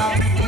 Yeah.